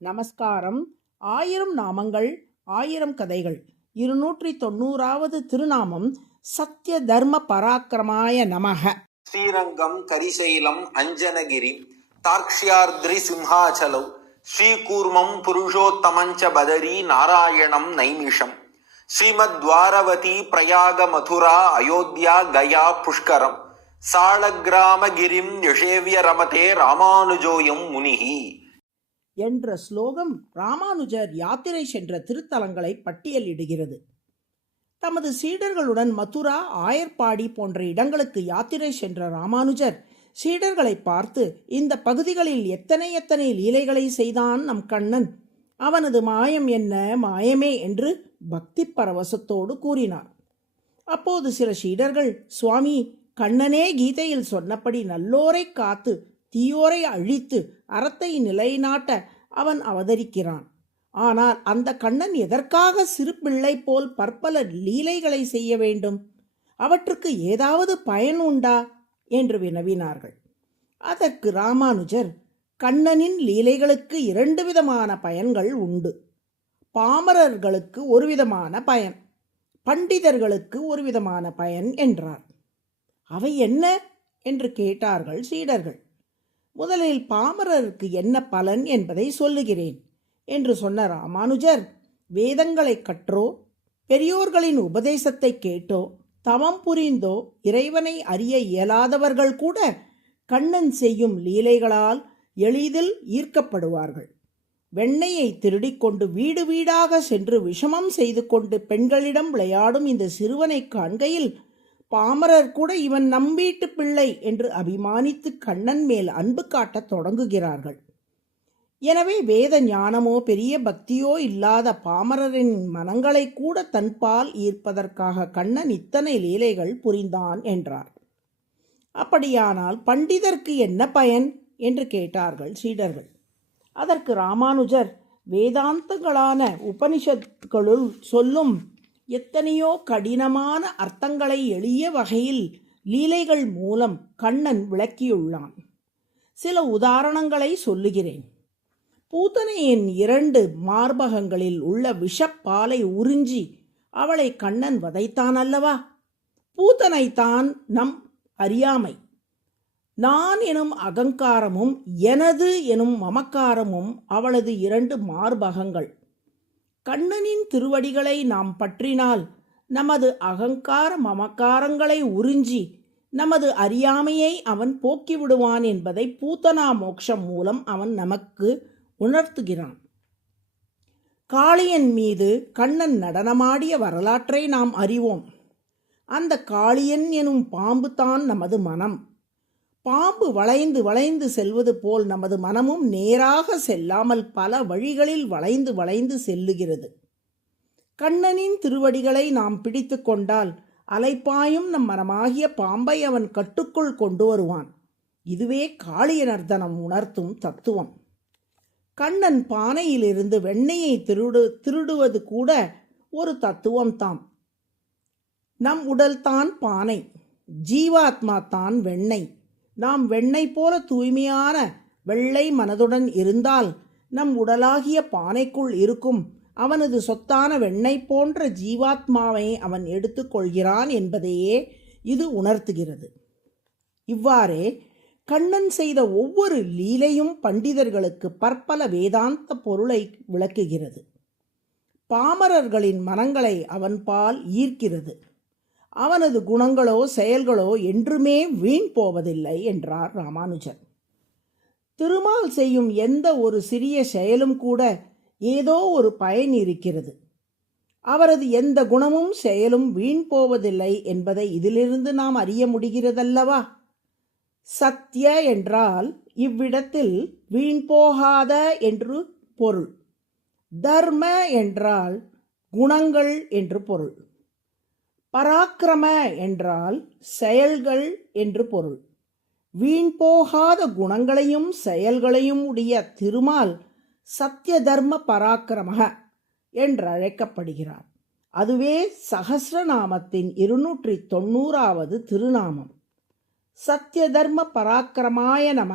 நமஸ்காரம். 1000 நாமங்கள் 1000 கதைகள் 290வது திருநாமம் சத்ய தர்ம பராக்கிரமாய நமக. ஸ்ரீரங்கம் கரிசைலம் அஞ்சனகிரி தார்க்ஷ்யார்த்ரி சிம்ஹாச்சலௌ ஸ்ரீகூர்மம் புருஷோத்தமஞ்ச பதரி நாராயணம் நைமிஷம் ஸ்ரீமத்வாரவதி பிரயாக மதுரா அயோத்தியா கயா புஷ்கரம் சாளகிராமகிரிம் யஷேவ்ய ரமதே ராமானுஜோயம் முனிஹி என்ற ஸ்லோகம் ராமானுஜர் யாத்திரை சென்ற திருத்தலங்களை பட்டியலிடுகிறது. தமது சீடர்களுடன் மதுரா, ஆயர்பாடி போன்ற இடங்களுக்கு யாத்திரை சென்ற ராமானுஜர் சீடர்களை பார்த்து, இந்த பகுதிகளில் எத்தனை லீலைகளை செய்தான் நம் கண்ணன், அவனது மாயம் என்ன மாயமே என்று பக்தி பரவசத்தோடு கூறினார். அப்போது சில சீடர்கள், சுவாமி, கண்ணனே கீதையில் சொன்னபடி நல்லோரை காத்து தீயோரை அழித்து அறத்தை நிலைநாட்ட அவன் அவதரிக்கிறான். ஆனால் அந்த கண்ணன் எதற்காக சிறு பிள்ளை போல் பற்பல லீலைகளை செய்ய வேண்டும்? அவற்றுக்கு ஏதாவது பயன் உண்டா என்று வினவினார்கள். அதற்கு ராமானுஜர், கண்ணனின் லீலைகளுக்கு 2 விதமான பயன்கள் உண்டு. பாமரர்களுக்கு ஒரு விதமான பயன், பண்டிதர்களுக்கு ஒரு விதமான பயன் என்றார். அவை என்ன என்று கேட்டார்கள் சீடர்கள். முதலில் பாமரருக்கு என்ன பலன் என்பதை சொல்லுகிறேன் என்று சொன்ன ராமானுஜர், வேதங்களை கற்றோ பெரியோர்களின் உபதேசத்தை கேட்டோ தவம் புரிந்தோ இறைவனை அறிய இயலாதவர்கள் கூட கண்ணன் செய்யும் லீலைகளால் எளிதில் ஈர்க்கப்படுவார்கள். வெண்ணெயை திருடிக்கொண்டு வீடு வீடாக சென்று விஷமம் செய்து கொண்டு பெண்களிடம் விளையாடும் இந்த சிறுவனை காண்கையில் பாமரர் கூட இவன் நம்பீட்டு பிள்ளை என்று அபிமானித்து கண்ணன் மேல் அன்பு காட்டத் தொடங்குகிறார்கள். எனவே வேத ஞானமோ பெரிய பக்தியோ இல்லாத பாமரரின் மனங்களை கூட தன்பால் ஈர்ப்பதற்காக கண்ணன் இத்தனை லீலைகள் புரிந்தான் என்றார். அப்படியானால் பண்டிதர்க்கு என்ன பயன் என்று கேட்டார்கள் சீடர்கள். அதற்கு ராமானுஜர், வேதாந்தங்களான உபனிஷத்துகளுள் சொல்லும் எத்தனையோ கடினமான அர்த்தங்களை எளிய வகையில் லீலைகள் மூலம் கண்ணன் விளக்கியுள்ளான். சில உதாரணங்களை சொல்லுகிறேன். பூத்தனையின் 2 மார்பகங்களில் உள்ள விஷப்பாலை உறிஞ்சி அவளை கண்ணன் வதைத்தான் அல்லவா? பூத்தனைத்தான் நம் அறியாமை. நான் எனும் அகங்காரமும் எனது எனும் மமக்காரமும் அவளது 2 மார்பகங்கள். கண்ணனின் திருவடிகளை நாம் பற்றினால் நமது அகங்கார மமக்காரங்களை உறிஞ்சி நமது அறியாமையை அவன் போக்கிவிடுவான் என்பதை பூத்தனா மோட்சம் மூலம் அவன் நமக்கு உணர்த்துகிறான். காளியன் மீது கண்ணன் நடனமாடிய வரலாற்றை நாம் அறிவோம். அந்த காளியன் எனும் பாம்பு தான் நமது மனம். பாம்பு வளைந்து செல்வது போல் நமது மனமும் நேராக செல்லாமல் பல வழிகளில் வளைந்து செல்லுகிறது. கண்ணனின் திருவடிகளை நாம் பிடித்து கொண்டால் அலைப்பாயும் நம் மனமாகிய பாம்பை அவன் கட்டுக்குள் கொண்டு வருவான். இதுவே காளியனர்தனம் உணர்த்தும் தத்துவம். கண்ணன் பானையிலிருந்து வெண்ணெயை திருடுவது கூட ஒரு தத்துவம்தாம். நம் உடல்தான் பானை, ஜீவாத்மா தான் வெண்ணெய். நாம் வெண்ணெய் போல தூய்மையான வெள்ளை மனதுடன் இருந்தால் நம் உடலாகிய பானைக்குள் இருக்கும் அவனது சொத்தான வெண்ணெய் போன்ற ஜீவாத்மாவை அவன் எடுத்துக்கொள்கிறான் என்பதையே இது உணர்த்துகிறது. இவ்வாறே கண்ணன் செய்த ஒவ்வொரு லீலையும் பண்டிதர்களுக்கு பற்பல வேதாந்த பொருளை விளக்குகிறது. பாமரர்களின் மனங்களை அவன் பால் ஈர்க்கிறது. அவனது குணங்களோ செயல்களோ என்றுமே வீண் போவதில்லை என்றார் ராமானுஜர். திருமால் செய்யும் எந்த ஒரு சிறிய செயலும் கூட ஏதோ ஒரு பயன் இருக்கிறது. அவரது எந்த குணமும் செயலும் வீண் போவதில்லை என்பதை இதிலிருந்து நாம் அறிய முடிகிறதல்லவா? சத்ய என்றால் இவ்விடத்தில் வீண் போகாத என்று பொருள். தர்ம என்றால் குணங்கள் என்று பொருள். பராக்கிரம என்றால் செயல்கள் என்று பொருள். வீண் போகாத குணங்களையும் செயல்களையும் உடைய திருமால் சத்ய தர்ம பராக்கிரமக என்றழைக்கப்படுகிறார். அதுவே சகஸ்ரநாமத்தின் 290வது திருநாமம். சத்ய தர்ம பராக்கிரமாய நம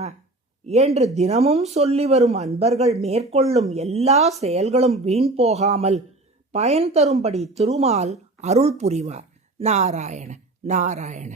என்று தினமும் சொல்லி வரும் அன்பர்கள் மேற்கொள்ளும் எல்லா செயல்களும் வீண் போகாமல் பயன் தரும்படி திருமால் அருள் புரிவார். நாராயண நாராயண.